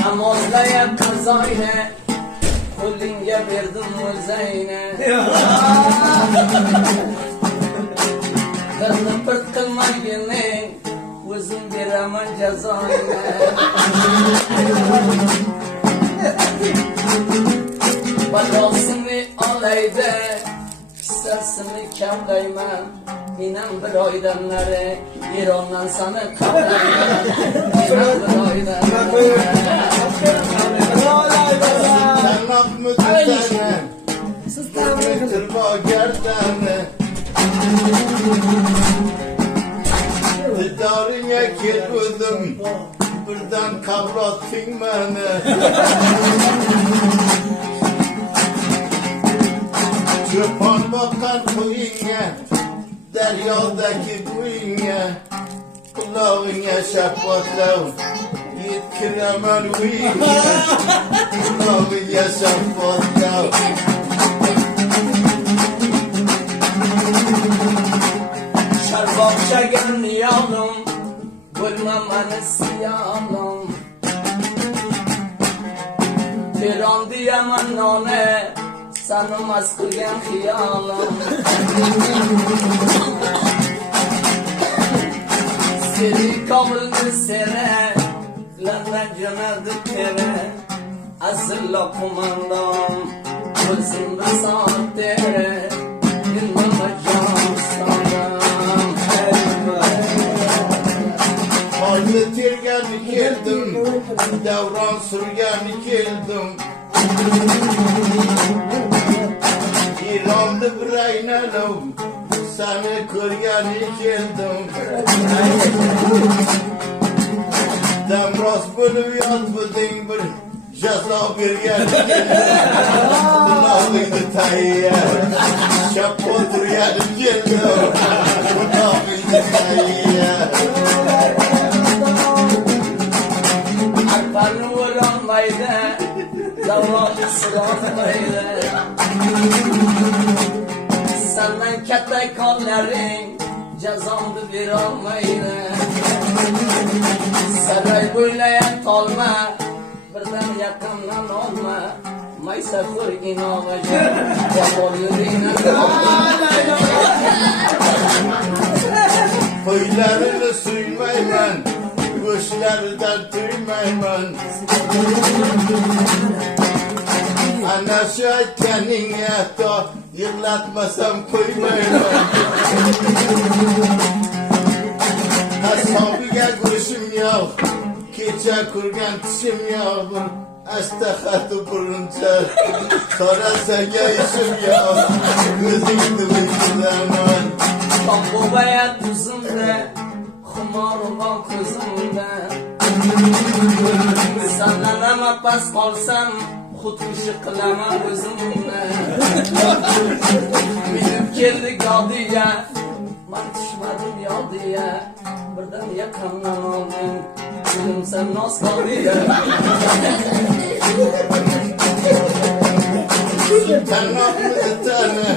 Namozlayam qazoyne qo'lingga berdim o'zayne qilni bir qilmagining o'zim beraman jazoyne balosini olaydi kissasini kamlayman inan bir oydan nari Erondan sana kavlayman inan bir oydan Sanat müdürtene Müdürba gerdene Didarine kelmedim Birden kavrattın beni Çöpan bakan kuyunge Deryadaki kuyunge Kulağına şapatlav Yetkiremen kuyunge Kulağına şapatlav Şarbakça gelmiyorum Bulmamanı siyalım Tiran diyemem nane Sanılmaz kılgen hiyalım Seni kavuldu sene Lenden canadı kere Asılla kumandan Kılsın da saatlere Bilmem can sandım Halde tirgeni geldim Devran sürgeni geldim İran'da bir aynalım Seni körgeni geldim Demras bölüp yatmadın bir Ceza bergeni geldim Kulağıydı tayyar Şap oturgeni geldim Kulağıydı tayyar Akbarını vuranmaydı Davranı sıranmaydı Senden ketay kallerin Cezamdı bir almaydı Saray boylayan tolma Birden yakından olma Maysafır inavacı Yapol yürüyüne Kuyularını suymayman Kuşlardan duymayman Ana şahitkenin yato Yırlatmasam koymayman Ashabiga kuruşum yok Kecha kurgan tishim yok Astaxatu buruncha Sorasaga ishim yok Ko'zingni uyqudaman Tombobaya tuzimda Xumorg'on ko'zimda Sanlanama pas qolsam Xudkushi qilaman o'zimni Minib keldik yodiga Man tushmadim yodiga Birdan yaqindan olding O'zimsan nos qoldiga Tırnaklı tane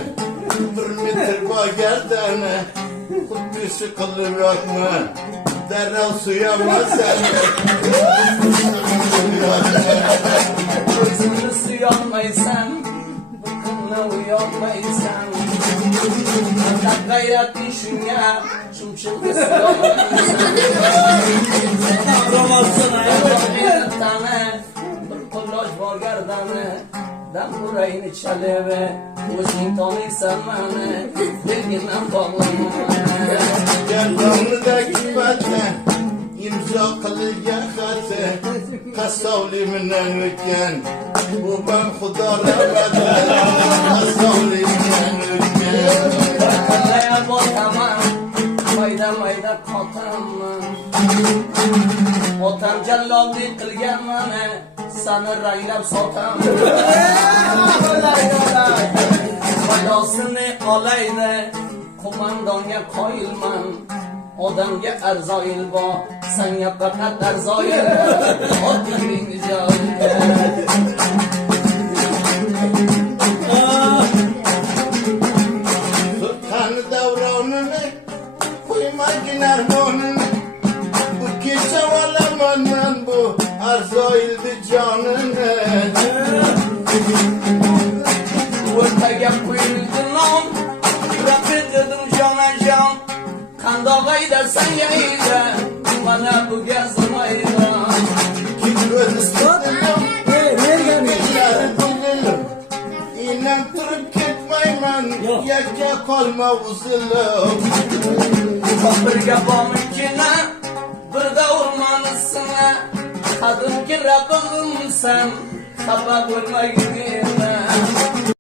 Bir metre bagerdane Kudüs'ü kılırakma Derhal suyama seni Özünü suyanmaysan Bıkkınla uyanmaysan Fakat gayret işine Çumçulda suyanmaysan Bir tane Bir kollaj var gardane Dam burayını çaleve O'zing tanıysan mani Belginden bağlama Gerdanlıda kıymetine İmza kılırken katı Kasavlimden ötken Bu ben Xudo rahmetine Kasavlimden ötken Bakallaya botaman Mayda mayda qotaman Otam jallovlik qilgan mani Sani ranglab sotaman Balosini olaydi Qo'mondonga qoyilman Odamga arzoyil bor Senga faqat arzoyil Otingning joyiga Sultanı davran sonunu koyma giner monunu. Bu gece valamandan bu arzoildi canını. O'rtaga qo'yildi non, rapid dedim jona jon. Qandoq aydasan yayda, mana bu gazmayda. Kim gözüstüdüm, eller bulurum. İnan turib ketmayman, yakka qolma uzilib. Birga borminkina, birda urmanisina. Qadimgi rabig'imsan, xafa bo'lmagin.